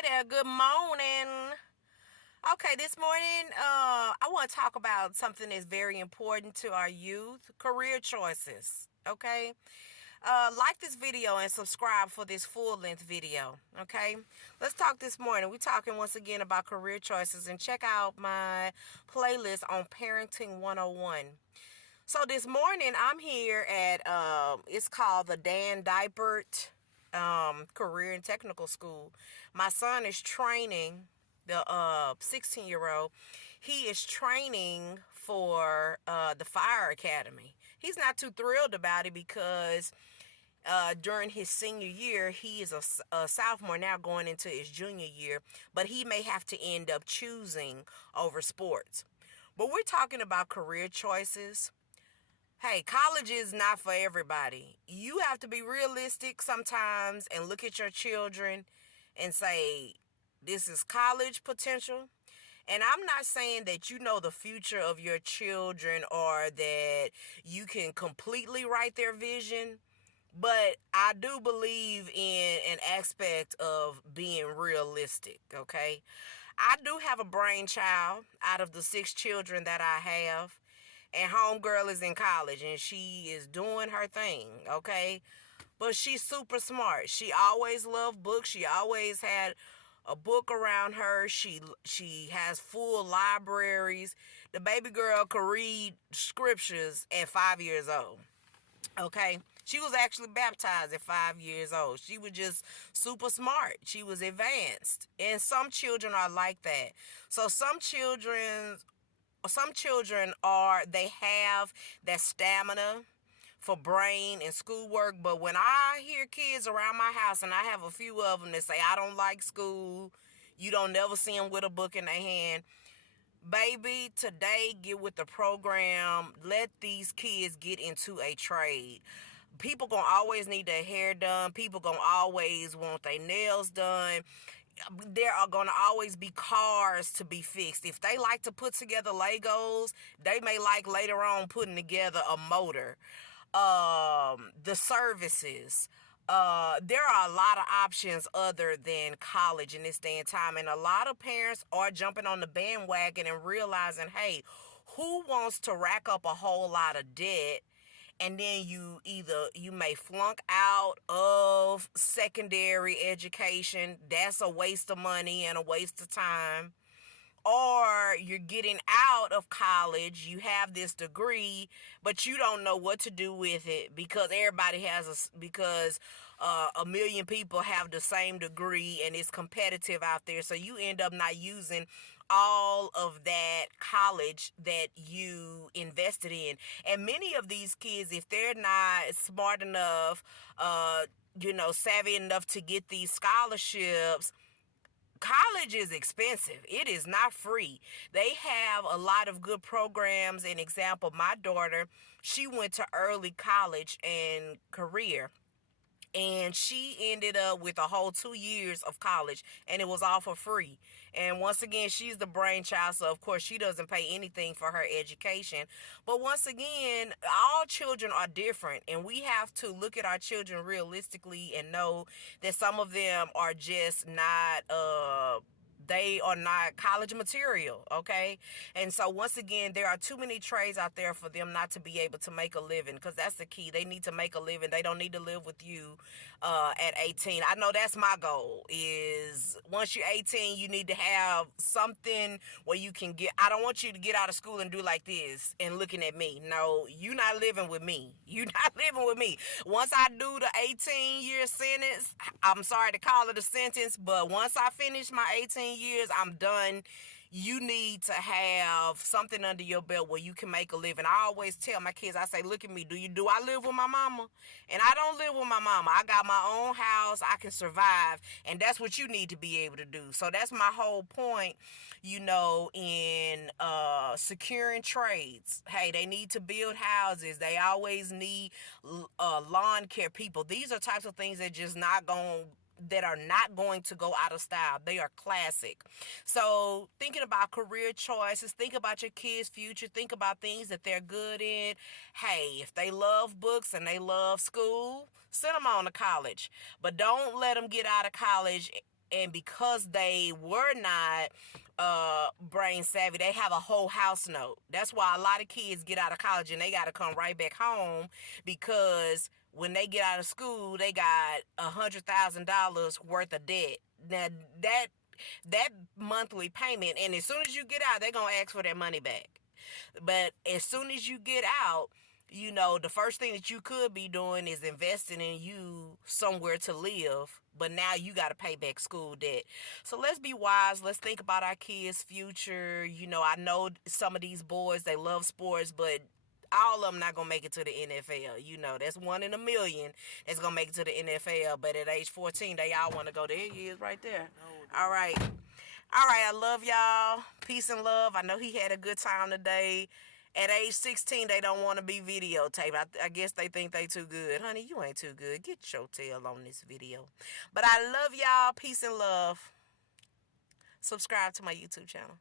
Hey there, good morning. Okay, this morning, I want to talk about something that's very important to our youth, career choices. Okay? Like this video and subscribe for this full-length video. Okay? Let's talk this morning. We're talking once again about career choices, and check out my playlist on Parenting 101. So this morning, I'm here at, it's called the Dan Dipert Career and Technical School. My son is training, the 16-year-old. He is training for the fire academy. He's not too thrilled about it because during his senior year, he is a sophomore now going into his junior year, but he may have to end up choosing over sports. But we're talking about career choices. Hey, college is not for everybody. You have to be realistic sometimes and look at your children and say, this is college potential. And I'm not saying that you know the future of your children or that you can completely write their vision, but I do believe in an aspect of being realistic, okay? I do have a brainchild out of the 6 children that I have. And homegirl is in college and she is doing her thing, okay? But she's super smart. She always loved books. She always had a book around her. She has full libraries. The baby girl could read scriptures at 5 years old. Okay? She was actually baptized at 5 years old. She was just super smart. She was advanced. And some children are like that. So some children they have that stamina for brain and schoolwork. But when I hear kids around my house, and I have a few of them that say, I don't like school, you don't never see them with a book in their hand. Baby, today get with the program. Let these kids get into a trade. People gonna always need their hair done. People gonna always want their nails done. There are going to always be cars to be fixed. If they like to put together Legos, they may like later on putting together a motor. The services. There are a lot of options other than college in this day and time. And a lot of parents are jumping on the bandwagon and realizing, hey, who wants to rack up a whole lot of debt? And then you may flunk out of secondary education. That's a waste of money and a waste of time. Or you're getting out of college, you have this degree, but you don't know what to do with it because a million people have the same degree and it's competitive out there. So you end up not using all of that college that you invested in. And many of these kids, if they're not smart enough, savvy enough to get these scholarships, college is expensive. It is not free. They have a lot of good programs. An example, my daughter, she went to early college and career. And she ended up with a whole 2 years of college, and it was all for free. And once again, she's the brainchild, so of course she doesn't pay anything for her education. But once again, all children are different, and we have to look at our children realistically and know that some of them are just not they are not college material, okay? And so once again, there are too many trades out there for them not to be able to make a living, because that's the key. They need to make a living. They don't need to live with you at 18. I know that's my goal, is once you're 18, you need to have something where you can get, I don't want you to get out of school and do like this and looking at me. No, you're not living with me. You're not living with me. Once I do the 18-year sentence, I'm sorry to call it a sentence, but once I finish my 18 years, I'm done. You need to have something under your belt where you can make a living. I always tell my kids, I say, look at me. Do I live with my mama? And I don't live with my mama. I got my own house. I can survive. And that's what you need to be able to do. So that's my whole point, in securing trades. Hey, they need to build houses. They always need lawn care people. These are types of things that are not going to go out of style. They are classic. So thinking about career choices, think about your kids' future, think about things that they're good in. Hey, if they love books and they love school, send them on to college. But don't let them get out of college and because they were not brain savvy, they have a whole house note. That's why a lot of kids get out of college and they got to come right back home, because when they get out of school, they got $100,000 worth of debt. Now that monthly payment, and as soon as you get out, they're gonna ask for their money back. But as soon as you get out, the first thing that you could be doing is investing in you somewhere to live. But now you got to pay back school debt. So let's be wise. Let's think about our kids' future. I know some of these boys, they love sports, but all of them not gonna make it to the NFL. That's one in a million that's gonna make it to the NFL. But at age 14, they all want to go. There he is, right there. All right. All right, I love y'all. Peace and love. I know he had a good time today. At age 16, they don't want to be videotaped. I guess they think they too good. Honey, you ain't too good. Get your tail on this video. But I love y'all. Peace and love. Subscribe to my YouTube channel.